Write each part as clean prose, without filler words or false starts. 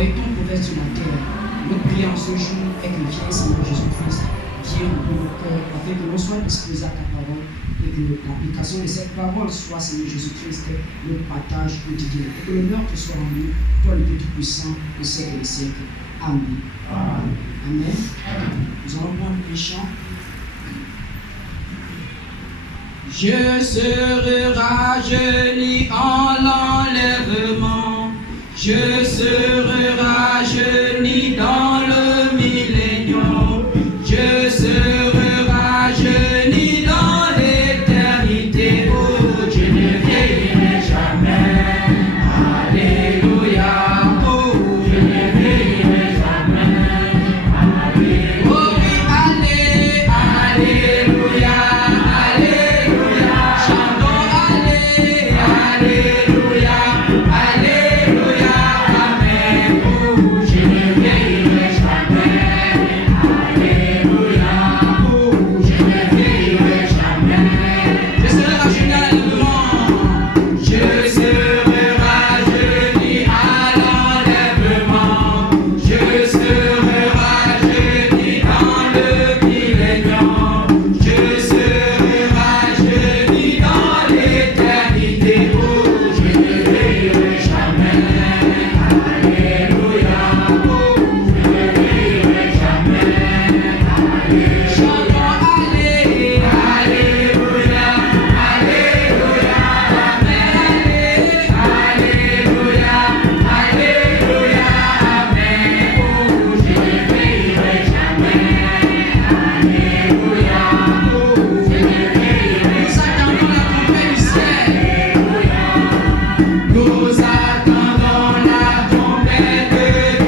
envoyer ton prophète sur la terre. Notre prière en ce jour est que vienne Seigneur Jésus-Christ, vienne dans nos cœurs, afin que l'on soit disposé à ta parole et que l'application de cette parole soit, Seigneur Jésus-Christ, notre partage quotidien. Et que l'honneur te soit rendu, toi le Dieu Tout-Puissant, au siècle des siècles. Amen. Amen. Amen. Nous allons prendre les chants. Je serai rajeuni en l'enlèvement. Je serai rajeuni dans le millénium. Je serai rajeuni dans l'éternité. Oh, je ne vieillirai jamais. Alléluia. Oh, je ne vieillirai jamais. Alléluia. Oh oui, allez, alléluia. Alléluia. Chantons, allez, alléluia. Alléluia. Amen. Oh, je ne vieillirai jamais. Alléluia. Oh, je ne vieillirai jamais. Je serai rajeuni à l'enlèvement. Je serai rajeuni à l'enlèvement. Je serai rajeuni dans le millénium. Je serai rajeuni dans l'éternité. Oh, je ne vieillirai jamais. Alléluia. Oh, je ne vieillirai jamais. Alléluia. Chantons, allez, alléluia. Alléluia. Amen. Alléluia. Alléluia. Amen. Oh, je ne vieillirai jamais. Alléluia. Oh, je ne vieillirai. Nous attendons la trompette du ciel. Nous attendons la trompette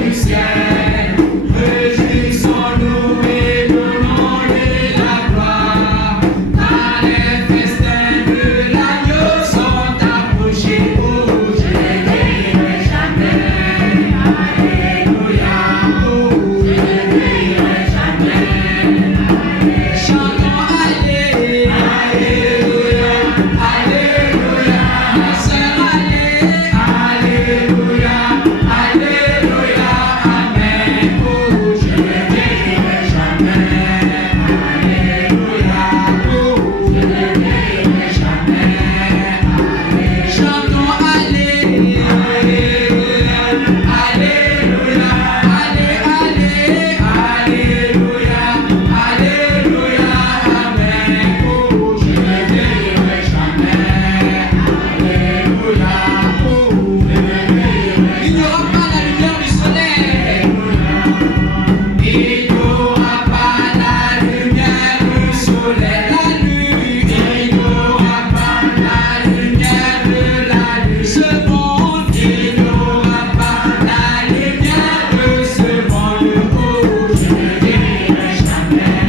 du ciel. Réjouissons-nous et donnons-lui la gloire. Car les festins de l'agneau sont approchés. Oh, je ne vieillirai jamais. Alléluia. Oh, je ne vieillirai jamais. Chantons, allez, alléluia. Alléluia. Ma sœur, allez, alléluia. Alléluia. Amen. Oh, je ne vieillirai jamais. Alléluia. Oh, je ne vieillirai jamais. Chantons, allez, alléluia. Alléluia. Allez, allez, alléluia. Alléluia. Amen. Oh, je ne vieillirai jamais. Alléluia. Oh, je ne vieillirai. Il n'y aura pas la lumière du soleil. Il n'y aura pas la lumière du soleil. La lune. Il n'y aura pas la lumière de la lune. Ce monde. Il n'y aura pas la lumière de ce monde. Oh, je ne vieillirai jamais.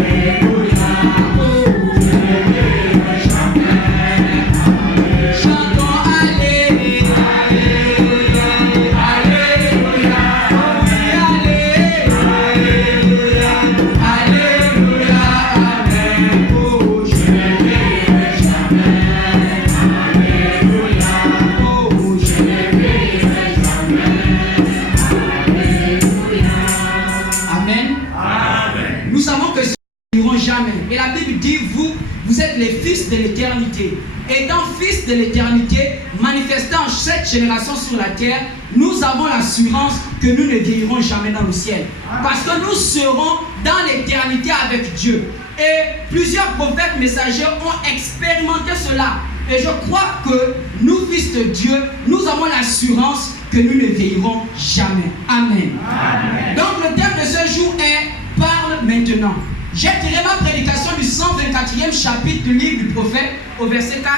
Alléluia. Oh, je ne vieillirai jamais. Chantons, allez, alléluia. Alléluia. Oh oui, allez, alléluia. Alléluia. Amen. Oh, je ne vieillirai jamais. Alléluia. Oh, je ne vieillirai jamais. Alléluia. Amen. Amen. Nous savons que ceux qui ne vieilliront jamais. Et la Bible dit, vous êtes les fils de l'éternité. Étant fils de l'éternité, manifestant cette génération sur la terre, nous avons l'assurance que nous ne vieillirons jamais dans le ciel. Parce que nous serons dans l'éternité avec Dieu. Et plusieurs prophètes messagers ont expérimenté cela. Et je crois que nous, fils de Dieu, nous avons l'assurance que nous ne vieillirons jamais. Amen. Amen. Donc le thème de ce jour est « Parle maintenant ». J'ai tiré ma prédication du 124e chapitre du livre du prophète au verset 4,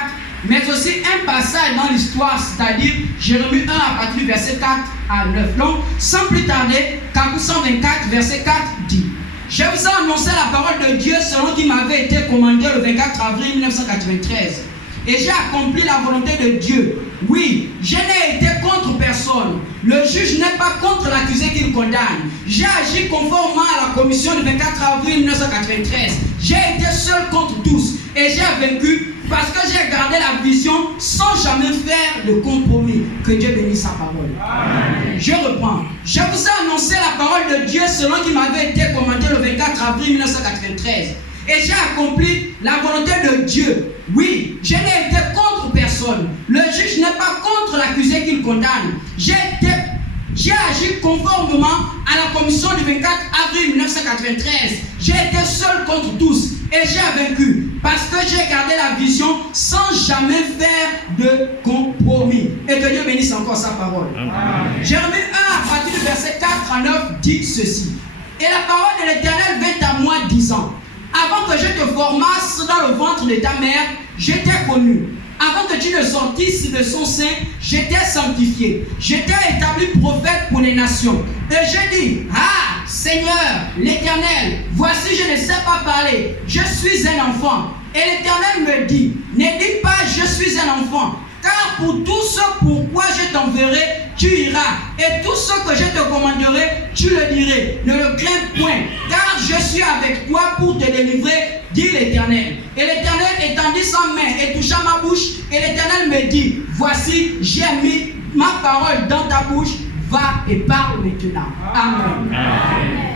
mais aussi un passage dans l'histoire, c'est-à-dire Jérémie 1 à partir du verset 4 à 9. Donc, sans plus tarder, Kakou 124, verset 4 dit: Je vous ai annoncé la parole de Dieu selon qui m'avait été commandé le 24 avril 1993. Et j'ai accompli la volonté de Dieu. Oui, je n'ai été contre personne. Le juge n'est pas contre l'accusé qui le condamne. J'ai agi conformément à la commission du 24 avril 1993. J'ai été seul contre tous et j'ai vaincu parce que j'ai gardé la vision sans jamais faire de compromis. Que Dieu bénisse sa parole. Amen. Je reprends. Je vous ai annoncé la parole de Dieu selon qu'il m'avait été commandé le 24 avril 1993. Et j'ai accompli la volonté de Dieu. Oui, je n'ai été contre personne. Le juge n'est pas contre l'accusé qu'il condamne. J'ai agi conformément à la commission du 24 avril 1993. J'ai été seul contre tous et j'ai vaincu parce que j'ai gardé la vision sans jamais faire de compromis. Et que Dieu bénisse encore sa parole. Amen. Jérémie 1 à partir du verset 4 à 9 dit ceci. Et la parole de l'Éternel vint à moi disant, avant que je te formasse dans le ventre de ta mère, je t'ai connu. Avant que tu ne sortisses de son sein, je t'ai sanctifié. Je t'ai établi prophète pour les nations. Et je dis, ah, Seigneur, l'Éternel, voici je ne sais pas parler. Je suis un enfant. Et l'Éternel me dit, ne dis pas je suis un enfant. Car pour tout ce pourquoi je t'enverrai, tu iras. Et tout ce que je te commanderai, tu le dirais. Ne le crains point, car je suis avec toi pour te délivrer, dit l'Éternel. Et l'Éternel étendit sa main et toucha ma bouche. Et l'Éternel me dit, voici, j'ai mis ma parole dans ta bouche. Va et parle maintenant. Amen. Amen.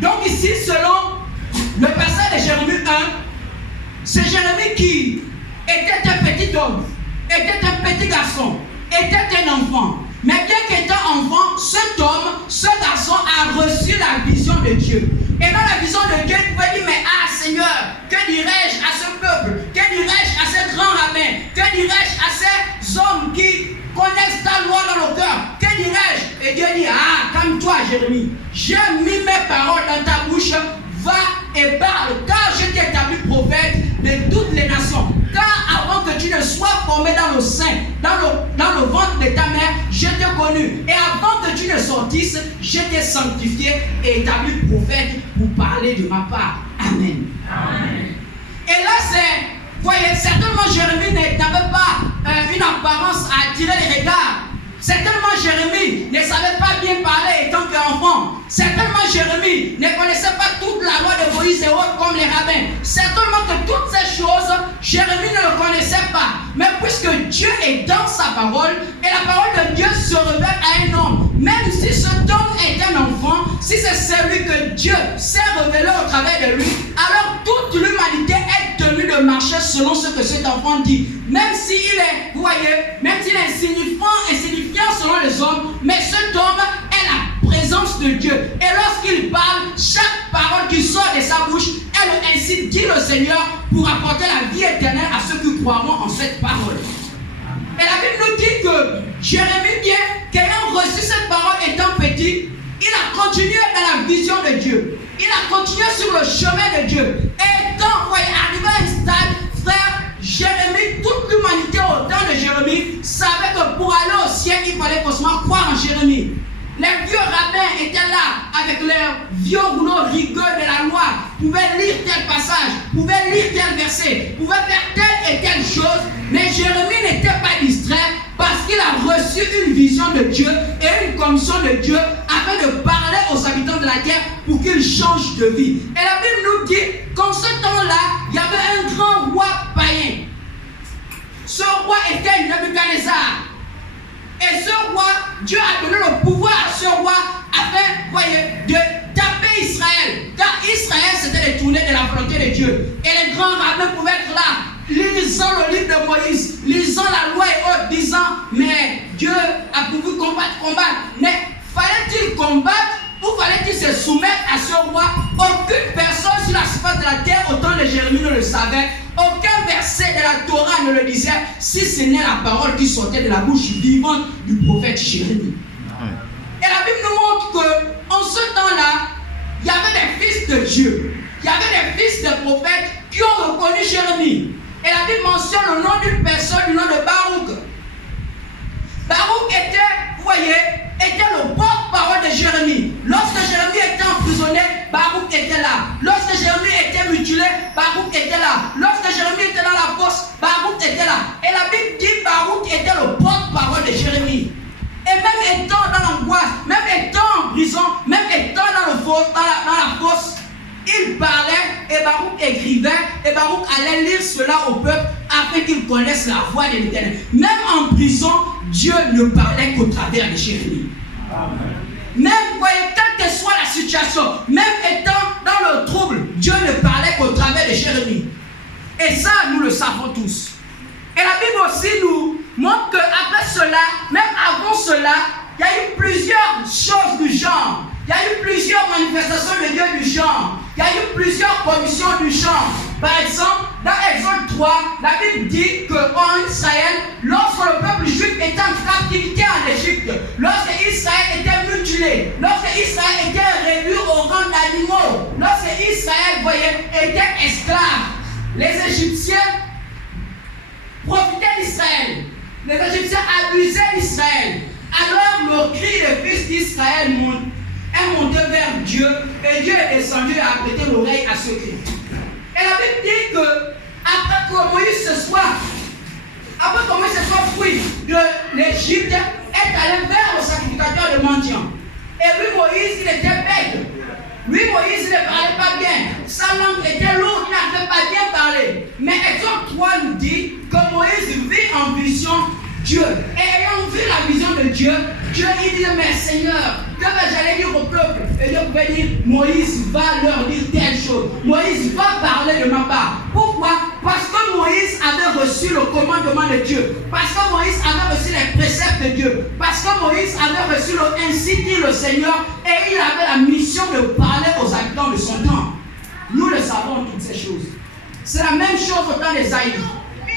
Donc ici, selon le passage de Jérémie 1, c'est Jérémie qui était un petit homme, était un petit garçon, était un enfant. Mais bien qu'étant enfant, cet homme, ce garçon a reçu la vision de Dieu. Et dans la vision de Dieu, il pouvait dire, mais ah Seigneur, que dirais-je à ce peuple? Que dirais-je à ces grands rabbins? Que dirais-je à ces hommes qui connaissent ta loi dans le cœur? Que dirais-je? Et Dieu dit, ah, calme-toi Jérémie. J'ai mis mes paroles dans ta bouche. Va et parle, car je t'ai établi prophète de toutes les nations. Car avant que tu ne sois formé dans le sein, dans le ventre de ta mère, je t'ai connu. Et avant que tu ne sortisses, je t'ai sanctifié et établi prophète pour parler de ma part. Amen. Amen. Et là, c'est, voyez, certainement Jérémie n'avait pas une apparence à attirer les regards. Certainement Jérémie ne savait pas bien parler étant qu'enfant. Certainement Jérémie ne connaissait pas toute la loi de Moïse et autres comme les rabbins. Certainement que toutes ces choses, Jérémie ne le connaissait pas. Mais puisque Dieu est dans sa parole, et la parole de Dieu se révèle à un homme, même si cet homme est un enfant, si c'est celui que Dieu s'est révélé au travers de lui, alors toute l'humanité est tenue de marcher selon ce que cet enfant dit. Même s'il est, vous voyez, même s'il est insignifiant selon les hommes, mais cet homme est la présence de Dieu. Et lorsqu'il parle, chaque parole qui sort de sa bouche, elle incite, dit le Seigneur, pour apporter la vie éternelle à ceux qui croiront en cette parole. Et la Bible nous dit que Jérémie, bien qu'ayant reçu cette parole étant petit, il a continué dans la vision de Dieu. Il a continué sur le chemin de Dieu. Et étant, voyez, arrivé à un stade, frère, Jérémie, toute l'humanité au temps de Jérémie savait que pour aller au ciel, il fallait forcément croire en Jérémie. Les vieux rabbins étaient là avec leurs vieux rouleaux rigueux de la loi, pouvaient lire tel passage, pouvaient lire tel verset, pouvaient faire telle et telle chose, mais Jérémie n'était pas distrait parce qu'il a reçu une vision de Dieu et une commission de Dieu afin de parler aux habitants de la terre pour qu'ils changent de vie. Et la Bible nous dit qu'en ce temps-là, il y avait un grand roi païen. Ce roi était Nebuchadnezzar. Et ce roi, Dieu a donné le pouvoir à ce roi afin, voyez, de taper Israël. Car Israël s'était détourné de la volonté de Dieu. Et les grands rabbins pouvaient être là, lisant le livre de Moïse, lisant la loi et autres, disant, mais Dieu a voulu combattre. Mais fallait-il combattre ou fallait-il se soumettre à ce roi? Aucune personne sur la surface de la terre, au temps de Jérémie, ne le savait. Aucun verset de la Torah ne le disait, si ce n'est la parole qui sortait de la bouche vivante du prophète Jérémie. Et la Bible nous montre qu'en ce temps-là, il y avait des fils de Dieu. Il y avait des fils de prophètes qui ont reconnu Jérémie. Et la Bible mentionne le nom d'une personne, du nom de Baruch. Baruch était, vous voyez, était le porte-parole de Jérémie. Lorsque Jérémie était emprisonné, Baruch était là. Lorsque Jérémie était mutilé, Baruch était là. Lorsque Jérémie était dans la fosse, Baruch était là. Et la Bible dit Baruch était le porte-parole de Jérémie. Et même étant dans l'angoisse, même étant en prison, même étant dans la fosse, il parlait et Baruch écrivait et Baruch allait lire cela au peuple afin qu'ils connaissent la voix de l'Éternel. Même en prison, Dieu ne parlait qu'au travers de Jérémie. Même, voyez, quelle que soit la situation, même étant dans le trouble, Dieu ne parlait qu'au travers de Jérémie. Et ça, nous le savons tous. Et la Bible aussi nous montre qu'après cela, même avant cela, il y a eu plusieurs choses du genre. Il y a eu plusieurs manifestations de Dieu du genre. Il y a eu plusieurs commissions du genre. Par exemple, dans Exode 3, la Bible dit qu'en Israël, lorsque le peuple juif était en captivité en Égypte, lorsque Israël était mutilé, lorsque Israël était réduit au rang d'animaux, lorsque Israël, voyez, était esclave, les Égyptiens profitaient d'Israël. Les Égyptiens abusaient d'Israël. Alors le cri des fils d'Israël est monté vers Dieu et Dieu est descendu et a prêté l'oreille à ce cri. Et la Bible dit que après que Moïse se soit fui de l'Égypte, est allé vers le sacrificateur de mendiants. Et lui Moïse, il était bête. Lui Moïse ne parlait pas bien. Sa langue était lourde, il n'avait pas bien parlé. Mais Exode 3 nous dit que Moïse vit en vision Dieu. Et ayant vu la vision de Dieu, Dieu il dit, mais Seigneur, que j'allais dire au peuple? Et Dieu pouvait dire, Moïse va leur dire telle chose. Moïse va parler de ma part. Pourquoi? Parce que Moïse avait reçu le commandement de Dieu. Parce que Moïse avait reçu les préceptes de Dieu. Parce que Moïse avait reçu le ainsi dit le Seigneur. Et il avait la mission de parler aux habitants de son temps. Nous le savons toutes ces choses. C'est la même chose au temps d'Ésaïe.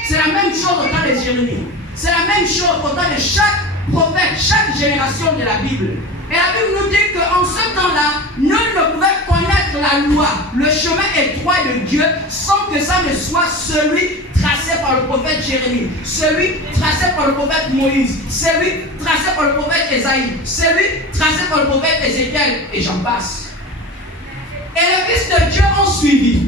C'est la même chose au temps de Jérémie. C'est la même chose au temps de chaque prophète, chaque génération de la Bible. Et la Bible nous dit qu'en ce temps-là, nul ne pouvait connaître la loi, le chemin étroit de Dieu, sans que ça ne soit celui tracé par le prophète Jérémie, celui tracé par le prophète Moïse, celui tracé par le prophète Ésaïe, celui tracé par le prophète Ézéchiel, et j'en passe. Et les fils de Dieu ont suivi.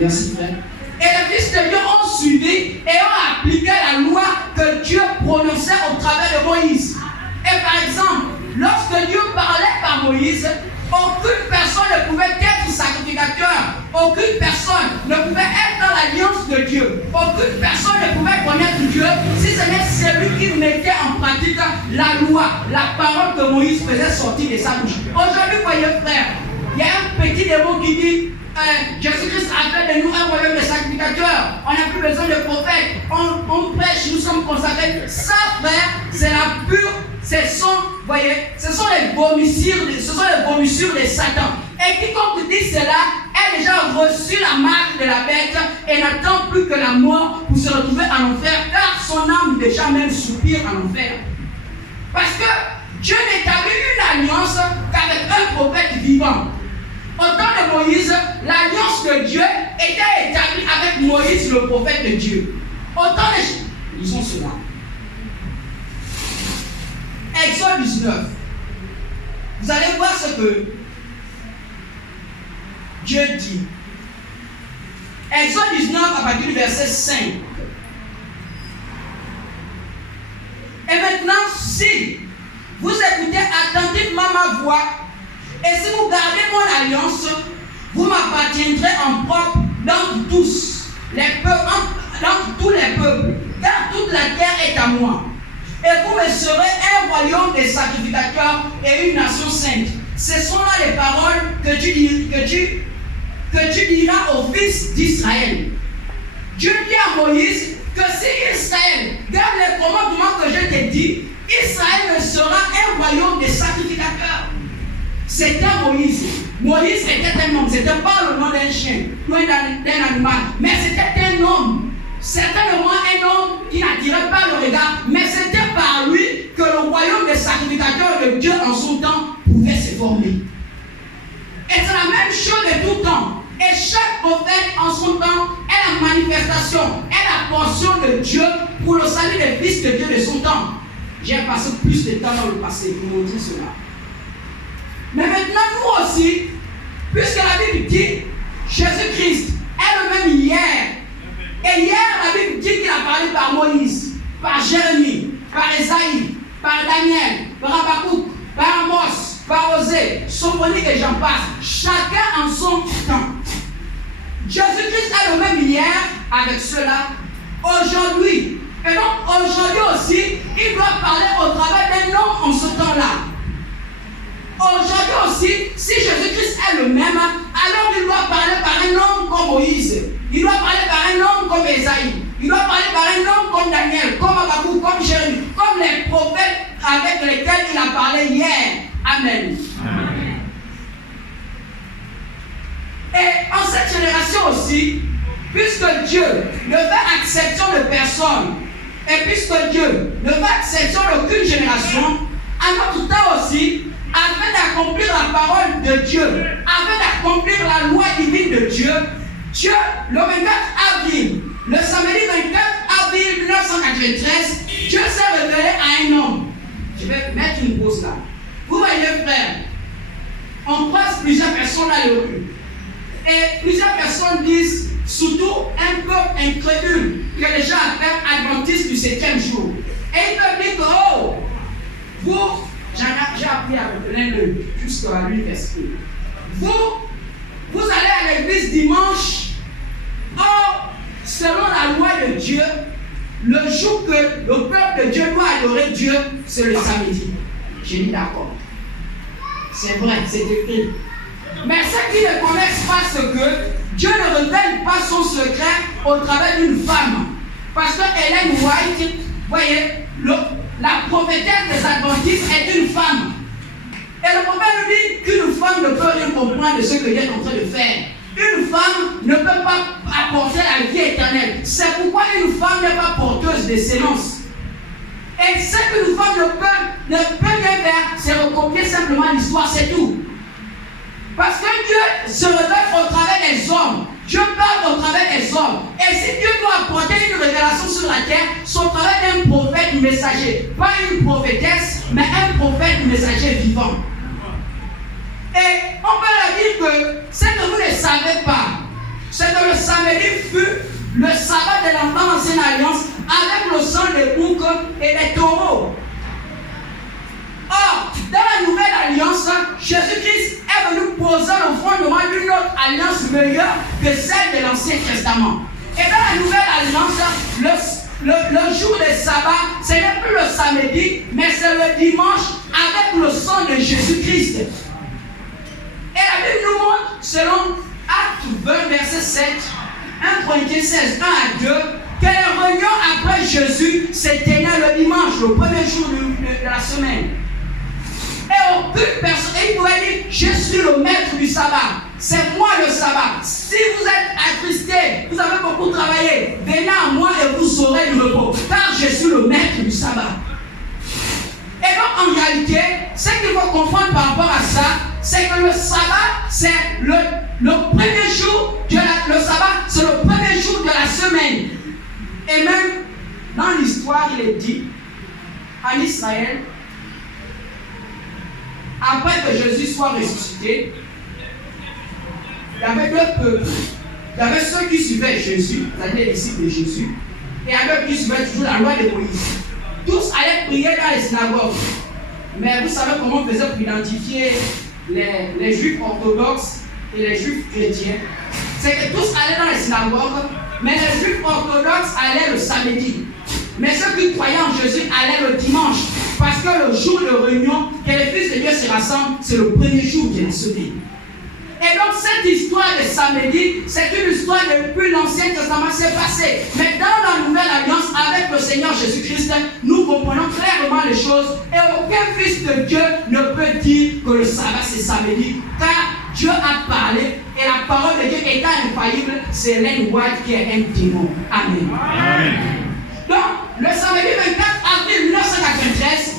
Merci frère. Et les fils de Dieu ont suivi et ont appliqué la loi que Dieu prononçait au travers de Moïse. Et par exemple, lorsque Dieu parlait par Moïse, aucune personne ne pouvait être sacrificateur. Aucune personne ne pouvait être dans l'alliance de Dieu. Aucune personne ne pouvait connaître Dieu si ce n'est celui qui mettait en pratique la loi, la parole que Moïse faisait sortir de sa bouche. Aujourd'hui, voyez frère, il y a un petit démon qui dit Jésus-Christ a fait de nous un royaume de sacrificateurs. On n'a plus besoin de prophètes. On prêche, nous sommes consacrés. Ça, frère, c'est la pure. Voyez, ce sont les vomissures de Satan. Et quiconque dit cela a déjà reçu la marque de la bête et n'attend plus que la mort pour se retrouver en enfer, car son âme déjà même soupire en enfer. Parce que Dieu n'établit une alliance qu'avec un prophète vivant. Au temps de Moïse, l'alliance de Dieu était établie avec Moïse, le prophète de Dieu. Au temps de... Lisons cela. Exode 19. Vous allez voir ce que Dieu dit. Exode 19 à partir du verset 5. Et maintenant, si vous écoutez attentivement ma voix, et si vous gardez mon alliance, vous m'appartiendrez en propre dans tous les peuples, car toute la terre est à moi. Et vous me serez un royaume de sacrificateurs et une nation sainte. Ce sont là les paroles que tu diras aux fils d'Israël. Dieu dit à Moïse que si Israël garde les commandements que je t'ai dit, Israël me sera un royaume de sacrificateurs. C'était Moïse. Moïse était un homme. Ce n'était pas le nom d'un chien ou d'un animal, mais c'était un homme. Certainement un homme qui n'attirait pas le regard, mais c'était par lui que le royaume des sacrificateurs de Dieu en son temps pouvait se former. Et c'est la même chose de tout temps. Et chaque prophète en son temps est la manifestation, est la portion de Dieu pour le salut des fils de Dieu de son temps. J'ai passé plus de temps dans le passé pour montrer cela. Mais maintenant, nous aussi, puisque la Bible dit Jésus-Christ est le même hier. Et hier, la Bible dit qu'il a parlé par Moïse, par Jérémie, par Ésaïe, par Daniel, par Habakkuk, par Amos, par Osée, Sophonie et j'en passe. Chacun en son temps. Jésus-Christ est le même hier avec ceux-là, aujourd'hui. Et donc aujourd'hui aussi, il doit parler au travers d'un homme en ce temps-là. Aujourd'hui aussi, si Jésus-Christ est le même, alors il doit parler par un homme comme Moïse. Il doit parler par un homme comme Esaïe. Il doit parler par un homme comme Daniel, comme Abakou, comme Jérémie, comme les prophètes avec lesquels il a parlé hier. Amen. Amen. Et en cette génération aussi, puisque Dieu ne fait exception de personne, et puisque Dieu ne fait exception d'aucune génération, à notre temps aussi, afin d'accomplir la parole de Dieu, afin d'accomplir la loi divine de Dieu, Dieu, le 24 avril, le samedi 24 avril 1993, Dieu s'est révélé à un homme. Je vais mettre une pause là. Vous voyez, frère, on croise plusieurs personnes à l'heure. Et plusieurs personnes disent, surtout un peuple incrédule, que les gens appellent adventistes du 7e jour. Et ils peuvent dire que, oh, j'ai appris à retenir jusqu'à l'université. Vous allez à l'église dimanche. Or, selon la loi de Dieu, le jour que le peuple de Dieu doit adorer Dieu, c'est le samedi. J'ai dit d'accord. C'est vrai, c'est écrit. Mais ceux qui ne connaissent pas ce que Dieu ne révèle pas son secret au travers d'une femme. Parce que Ellen White, vous voyez, la prophétesse des Adventistes est une femme. Et le prophète nous dit qu'une femme ne peut rien comprendre de ce que Dieu est en train de faire. Une femme ne peut pas apporter la vie éternelle. C'est pourquoi une femme n'est pas porteuse de sémence. Et ce qu'une femme ne peut bien faire, c'est recopier simplement l'histoire, c'est tout. Parce que Dieu se révèle au travers des hommes. Dieu parle au travers des hommes. Et si Dieu doit apporter une révélation sur la terre, c'est au travers d'un prophète messager. Pas une prophétesse, mais un prophète messager vivant. Et on peut leur dire que ce que vous ne savez pas, c'est que le samedi fut le sabbat de l'enfant ancienne alliance avec le sang des boucs et des taureaux. Or, dans la nouvelle alliance, Jésus-Christ est venu poser le fondement d'une autre alliance meilleure que celle de l'Ancien Testament. Et dans la nouvelle alliance, le jour des sabbats, ce n'est plus le samedi, mais c'est le dimanche avec le sang de Jésus-Christ. Et la Bible nous montre, selon Actes 20, verset 7, 1 Corinthiens 16, 1 à 2, que les réunions après Jésus s'éteignaient le dimanche, le premier jour de la semaine. Et aucune personne, et il pouvait dire, je suis le maître du sabbat, c'est moi le sabbat. Si vous êtes attristé, vous avez beaucoup travaillé, venez à moi et vous aurez du repos, car je suis le maître du sabbat. Et donc en réalité, ce qu'il faut comprendre par rapport à ça, c'est que le sabbat, c'est le premier jour, le sabbat, c'est le premier jour de la semaine. Et même dans l'histoire, il est dit, en Israël, après que Jésus soit ressuscité, il y avait deux peuples. Il y avait ceux qui suivaient Jésus, c'est-à-dire les disciples de Jésus, et il y avait ceux qui suivaient toujours la loi de Moïse. Tous allaient prier dans les synagogues. Mais vous savez comment on faisait pour identifier les juifs orthodoxes et les juifs chrétiens? C'est que tous allaient dans les synagogues, mais les juifs orthodoxes allaient le samedi. Mais ceux qui croyaient en Jésus allaient le dimanche. Parce que le jour de réunion, que les fils de Dieu se rassemblent, c'est le premier jour de la semaine. Et donc cette histoire de samedi, c'est une histoire depuis l'Ancien Testament, c'est passé. Mais dans la Nouvelle Alliance, avec le Seigneur Jésus-Christ, nous comprenons clairement les choses. Et aucun fils de Dieu ne peut dire que le sabbat c'est samedi. Car Dieu a parlé et la parole de Dieu étant infaillible, c'est Ellen White qui est un démon. Amen. Amen. Donc, le samedi 24 avril 1993,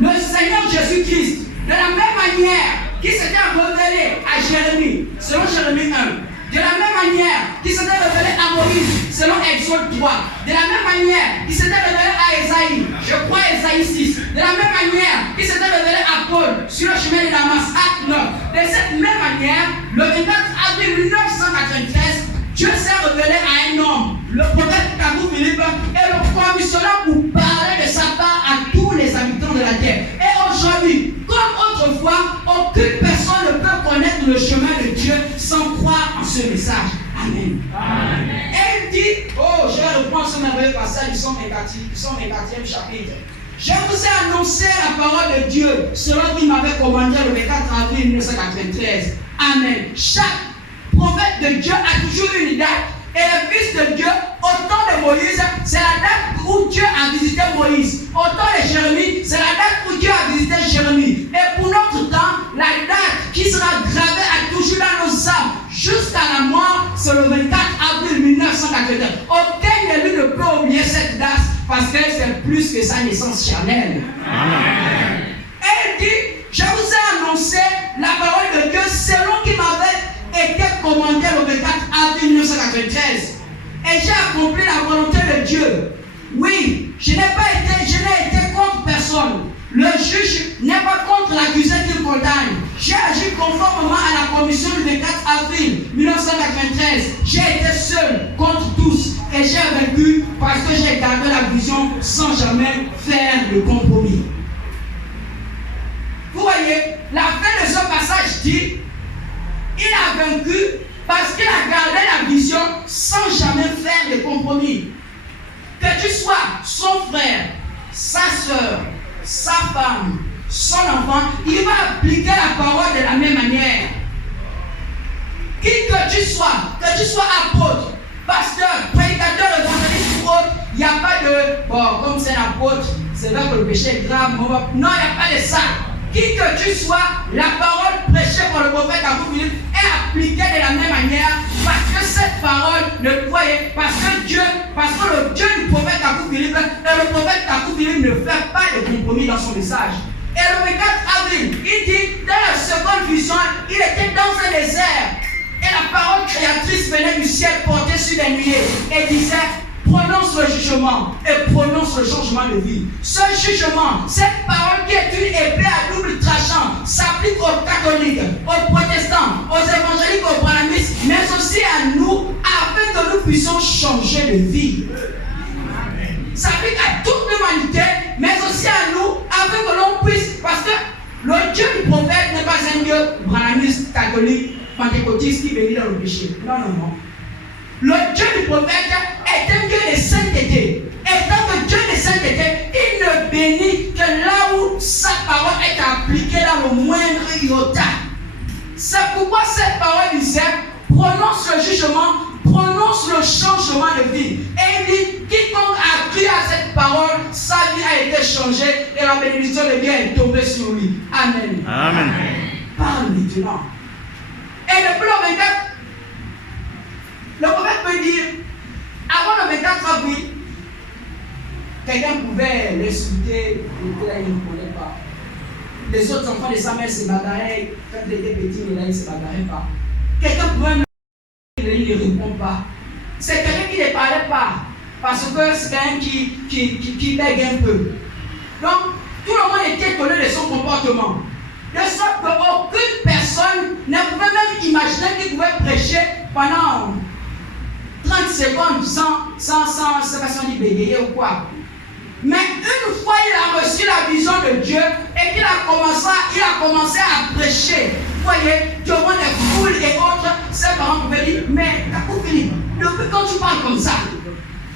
le Seigneur Jésus-Christ, de la même manière qui s'était révélé à Jérémie, selon Jérémie 1, de la même manière qui s'était révélé à Moïse, selon Exode 3, de la même manière qui s'était révélé à Esaïe, je crois Esaïe 6, de la même manière qui s'était révélé à Paul sur le chemin de Damas, Acte 9. De cette même manière, le 24 avril 1993, Dieu s'est révélé à un homme, le prophète Kabou Philippe, et le commissionneur pour parler de sa part à tous les habitants de la terre. Et aujourd'hui, comme autrefois, aucune personne ne peut connaître le chemin de Dieu sans croire en ce message. vais reprendre ce merveilleux passage du 121e chapitre. Je vous ai annoncé la parole de Dieu selon qu'il m'avait commandé le 24 avril 1993. Amen. Chaque prophète de Dieu a toujours une date. Et le Fils de Dieu, au temps de Moïse, c'est la date où Dieu a visité Moïse. Au temps de Jérémie, c'est la date où Dieu a visité Jérémie. Et pour notre temps, la date qui sera gravée à toujours dans nos âmes jusqu'à la mort, c'est le 24 avril 1989. Aucun élu ne peut oublier cette date parce que c'est plus que sa naissance charnelle. Amen. Et il dit, je vous ai annoncé la parole de Dieu selon qu'il m'avait été commandé le 24 avril 1993. Et j'ai accompli la volonté de Dieu. Oui, je n'ai été contre personne. Le juge n'est pas contre l'accusé qu'il condamne. J'ai agi conformément à la commission du 24 avril 1993. J'ai été seul contre tous et j'ai vaincu parce que j'ai gardé la vision sans jamais faire de compromis. Vous voyez, la fin de ce passage dit, il a vaincu parce qu'il a gardé la vision sans jamais faire de compromis. Que tu sois son frère, sa soeur, sa femme, son enfant, il va appliquer la parole de la même manière. Qui que tu sois apôtre, pasteur, prédicateur, évangéliste ou autre, il n'y a pas de, bon, comme c'est l'apôtre, c'est vrai que le péché est grave, non, il n'y a pas de ça. Qui que tu sois, la parole prêchée par le prophète Abou Philippe est appliquée de la même manière parce que cette parole, parce que le Dieu du prophète Abou Philippe et le prophète Abou Philippe ne fait pas de compromis dans son message. Et le 24 avril, il dit, dans la seconde vision, il était dans un désert et la parole créatrice venait du ciel portée sur les nuées et disait, prononce le jugement et prononce le changement de vie. Ce jugement, cette parole qui est une épée à double tranchant, s'applique aux catholiques, aux protestants, aux évangéliques, aux branhamistes, mais aussi à nous, afin que nous puissions changer de vie. S'applique à toute l'humanité, mais aussi à nous, afin que l'on puisse, parce que le Dieu du prophète n'est pas un Dieu branhamiste, catholique, pentecôtiste qui bénit dans le péché. Non, non, non. Le Dieu du prophète est un Dieu de sainteté. Et tant que Dieu de sainteté, il ne bénit que là où sa parole est appliquée dans le moindre iota. C'est pourquoi cette parole disait, prononce le jugement, prononce le changement de vie. Et il dit, quiconque a cru à cette parole, sa vie a été changée et la bénédiction de Dieu est tombée sur lui. Amen. Amen. Parle maintenant. Et depuis le 24, le prophète peut dire, avant le 24 avril, quelqu'un pouvait l'insulter, il ne connaît pas. Les autres enfants de sa mère se bagarraient, quand il était petit, il ne se bagarrait pas. Quelqu'un pouvait il ne répond pas. C'est quelqu'un qui ne parlait pas, parce que c'est quelqu'un qui bègue un peu. Donc, tout le monde était étonné de son comportement. De sorte qu'aucune personne ne pouvait même imaginer qu'il pouvait prêcher pendant 30 secondes sans bégayer ou quoi. Mais une fois il a reçu la vision de Dieu et qu'il a commencé à prêcher. Vous voyez, devant les foules et autres, ses parents pouvaient dire, mais Abou Philippe, depuis quand tu parles comme ça?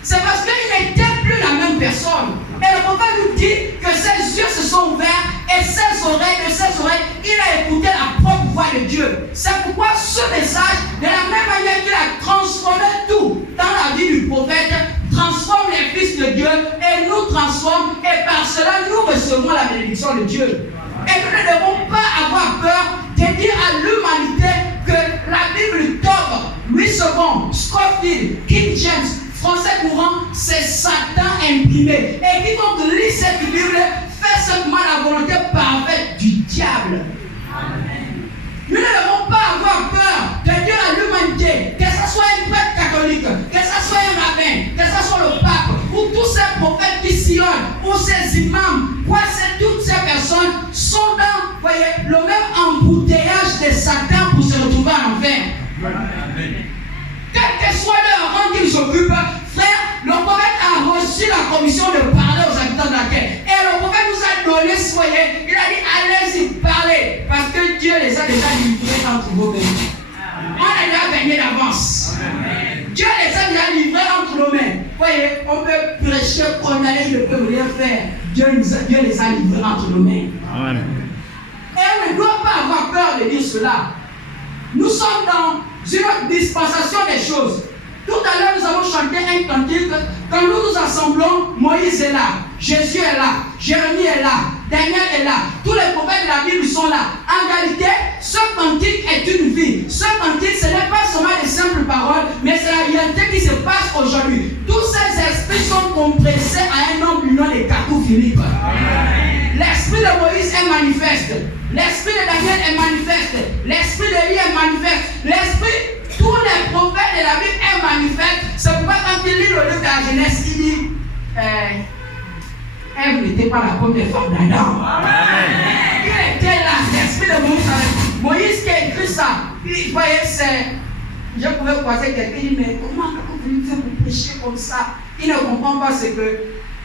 C'est parce qu'il n'était plus la même personne. Et le prophète nous dit que ses yeux se sont ouverts et de ses oreilles, il a écouté la propre voix de Dieu. C'est pourquoi ce message, de la même manière qu'il a transformé tout dans la vie du prophète, transforme les fils de Dieu et nous transforme, et par cela nous recevons la bénédiction de Dieu. Et nous ne devons pas avoir peur de dire à l'humanité que la Bible top, Louis II, Scofield, King James, français courant, c'est Satan imprimé. Et quiconque lit cette Bible fait simplement la volonté parfaite du diable. Amen. Nous ne devons pas avoir peur de dire à l'humanité, que ce soit un prêtre catholique, que ce soit un rabbin, que ce soit le pape, ou tous ces prophètes qui sillonnent, ou ces imams, toutes ces personnes sont dans, voyez, le même embouteillage de Satan pour se retrouver en enfer. Amen. Quel que soit leur rang qu'ils occupent, frère, le prophète a reçu la commission de parler aux habitants de la terre. Et le prophète nous a donné ce voyez, il a dit allez-y parler, parce que Dieu les a déjà livrés entre vos mains. Voyez, on peut prêcher, condamner, il ne peut rien faire. Dieu les a livrés entre nos mains. Amen. Et on ne doit pas avoir peur de dire cela. Nous sommes dans une autre dispensation des choses. Tout à l'heure, nous avons chanté un cantique. Quand nous nous assemblons, Moïse est là, Jésus est là, Jérémie est là, Daniel est là. Tous les prophètes de la Bible sont là. En réalité, ce cantique est une vie. Ce cantique, ce n'est pas seulement des simples paroles, mais c'est la réalité qui se passe aujourd'hui. Tous ces esprits sont compressés à un homme du nom de Kakou Philippe. L'esprit de Moïse est manifeste. L'esprit de Daniel est manifeste. L'esprit d'Élie est manifeste. L'esprit, tous les prophètes de la Bible est manifeste. C'est pourquoi quand il lit le livre de la Genèse, il dit Ève n'était pas la pomme des femmes d'Adam. Il était là, l'esprit de Moïse. Moïse qui a écrit ça, il voyait je pouvais croiser quelqu'un, il dit mais comment vous faites pour prêcher comme ça? Il ne comprend pas ce que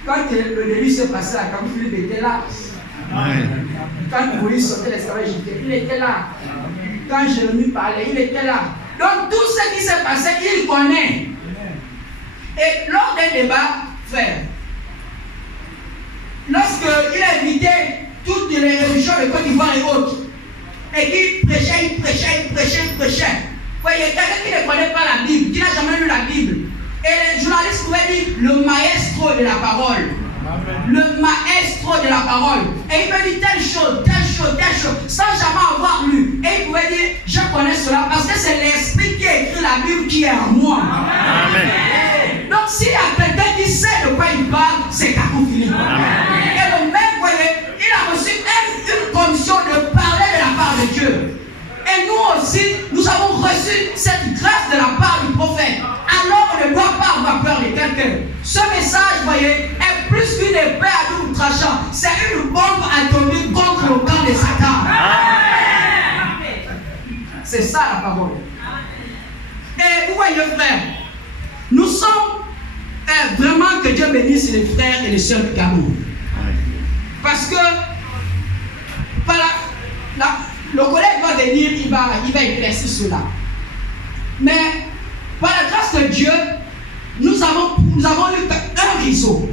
quand le début s'est passé là, quand Philippe était là. Quand Moïse sortait l'esclavage égyptien, il était là. Quand Jérémie parlait, il était là. Donc tout ce qui s'est passé, il connaît. Et lors d'un débat, frère, lorsqu'il invitait toutes les religions de Côte d'Ivoire et autres, et qu'il prêchait, il prêchait. Voyez, quelqu'un qui ne connaît pas la Bible, qui n'a jamais lu la Bible, et les journalistes pouvaient dire le maestro de la parole. Le maestro de la parole. Et il peut dire telle chose, sans jamais avoir lu. Et il pouvait dire, je connais cela parce que c'est l'esprit qui a écrit la Bible qui est en moi. Amen. Donc s'il y a quelqu'un qui sait de quoi il parle, c'est Kakou Philippe. Et le même, voyez, il a reçu une commission de parler de la part de Dieu. Et nous aussi, nous avons reçu cette grâce de la part du prophète. Alors on ne doit pas avoir peur de quelqu'un. Ce message, voyez, est plus qu'une épée à double tranchant. C'est une bombe atomique contre le camp de Satan. C'est ça la parole. Et vous voyez, frère, nous sommes vraiment que Dieu bénisse les frères et les sœurs du Cameroun. Parce que le collègue va venir, il va éclaircir cela. Mais par la grâce de Dieu, nous avons eu un réseau.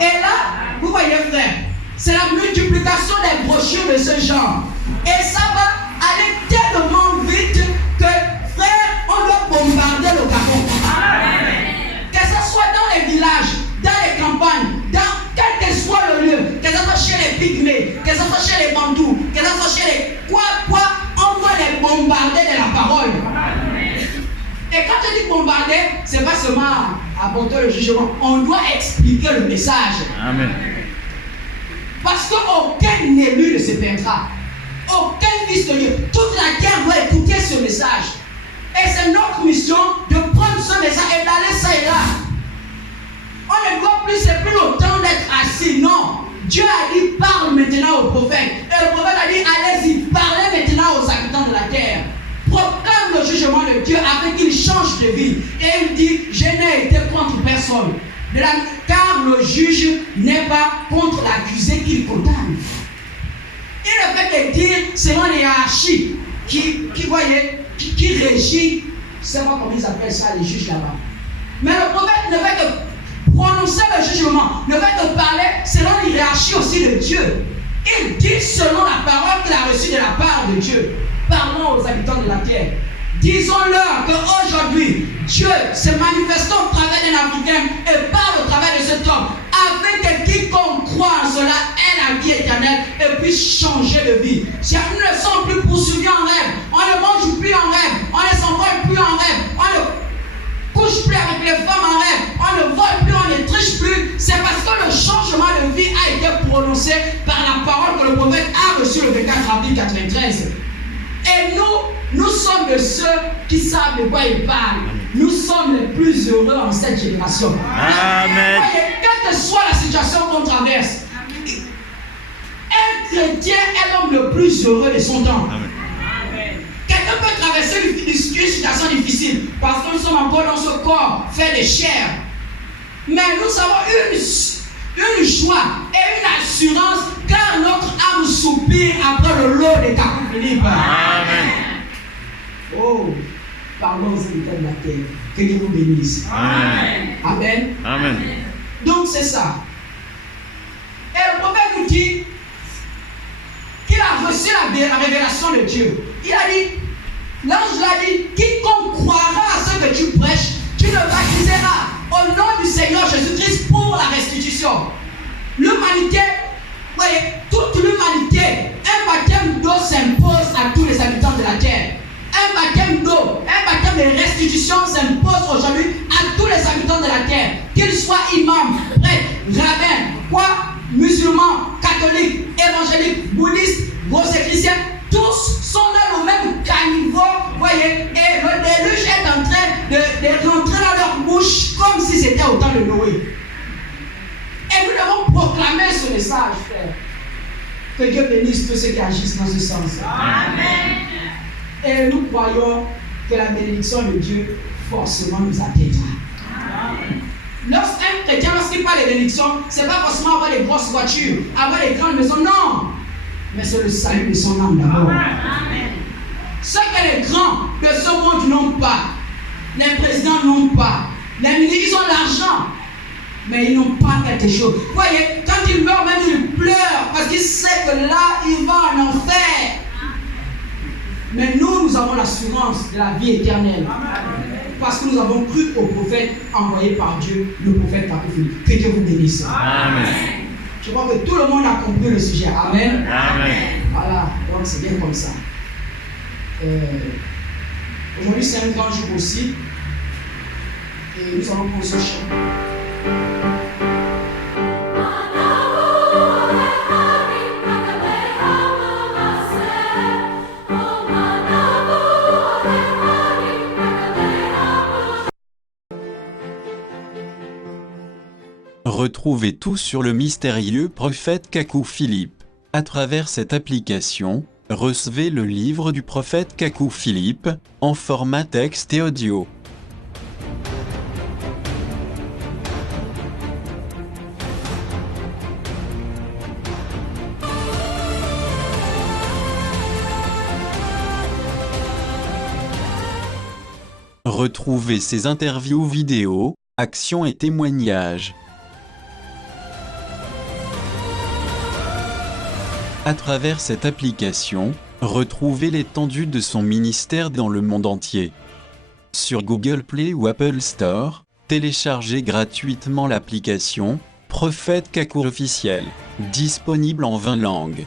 Et là, vous voyez, frère, c'est la multiplication des brochures de ce genre. Et ça va aller tellement vite que, frère, on doit bombarder le Gabon. Que ce soit dans les villages, dans les campagnes, dans quel que soit le lieu, que ce soit chez les pygmées, que ce soit chez les bandous, que ce soit chez les quoi, on doit les bombarder de la parole. Et quand je dis bombarder, ce n'est pas seulement apporter le jugement, on doit expliquer le message. Amen. Parce qu'aucun élu ne se perdra. Aucun fils de Dieu. Toute la terre doit écouter ce message. Et c'est notre mission de prendre ce message et d'aller ça et là. On ne doit plus, c'est plus le temps d'être assis. Non. Dieu a dit parle maintenant aux prophètes. Et le prophète a dit allez-y, parlez maintenant aux habitants de la terre. Proclame le jugement de Dieu afin qu'il change de vie. Et il dit je n'ai été contre personne. Car le juge n'est pas contre l'accusé qu'il condamne. Il ne fait que dire selon les hiérarchies qui régit, je ne sais pas comment ils appellent ça les juges là-bas. Mais le prophète ne fait que prononcer le jugement, ne fait que parler selon les hiérarchies aussi de Dieu. Il dit selon la parole qu'il a reçue de la part de Dieu. Parlons aux habitants de la terre. Disons-leur qu'aujourd'hui, Dieu se manifeste au travers d'un Africain et parle au travers de cet homme, afin que quiconque croit en cela ait la vie éternelle et puisse changer de vie. Si nous ne sommes plus poursuivis en rêve, on ne mange plus en rêve, on ne s'envole plus en rêve, on ne couche plus avec les femmes en rêve, on ne vole plus, on ne triche plus, c'est parce que le changement de vie a été prononcé par la parole que le prophète a reçue le 24 avril 93. Et nous sommes de ceux qui savent de quoi ils parlent. Nous sommes les plus heureux en cette génération. Amen. Voyez, quelle que soit la situation qu'on traverse, un chrétien est l'homme le plus heureux de son temps. Amen. Quelqu'un peut traverser une situation difficile parce que nous sommes encore dans ce corps fait de chair. Mais nous avons une joie et une assurance car notre âme soupire après le lot de Kakou Philippe. Amen. Oh. parlons aux habitants de la terre. Que Dieu vous bénisse. Amen. Amen. Amen. Donc c'est ça. Et le prophète nous dit qu'il a reçu la révélation de Dieu. Il a dit, l'ange l'a dit, quiconque croira à ce que tu prêches, tu le baptiseras au nom du Seigneur Jésus-Christ pour la restitution. L'humanité, voyez, toute l'humanité, un baptême d'eau s'impose à tous les habitants de la terre. Un baptême d'eau, un baptême de restitution s'impose aujourd'hui à tous les habitants de la terre. Qu'ils soient imams, prêtres, rabbins, quoi, musulmans, catholiques, évangéliques, bouddhistes, chrétiens, tous sont dans le même caniveau, voyez, et le déluge est en train de rentrer dans leur bouche comme si c'était au temps de Noé. Et nous devons proclamer ce message, frère. Que Dieu bénisse tous ceux qui agissent dans ce sens. Amen. Et nous croyons que la bénédiction de Dieu forcément nous atteindra. Lorsqu'un chrétien, lorsqu'il parle de bénédiction, ce n'est pas forcément avoir des grosses voitures, avoir des grandes maisons, non. Mais c'est le salut de son âme d'abord. Ce que les grands de ce monde n'ont pas, les présidents n'ont pas, les ministres, ils ont l'argent, mais ils n'ont pas quelque chose. Vous voyez, quand ils meurent, même ils pleurent parce qu'ils savent que là, ils vont en enfer. Mais nous avons l'assurance de la vie éternelle. Parce que nous avons cru au prophète envoyé par Dieu, le prophète Kakou Philippe. Que Dieu vous bénisse. Amen. Je crois que tout le monde a compris le sujet. Amen. Amen. Voilà, donc c'est bien comme ça. Aujourd'hui, c'est un grand jour aussi. Et nous allons prendre ce chant. Retrouvez tout sur le mystérieux prophète Kakou Philippe. À travers cette application, recevez le livre du prophète Kakou Philippe, en format texte et audio. Retrouvez ses interviews vidéo, actions et témoignages. À travers cette application, retrouvez l'étendue de son ministère dans le monde entier. Sur Google Play ou Apple Store, téléchargez gratuitement l'application Prophète Kakou officiel, disponible en 20 langues.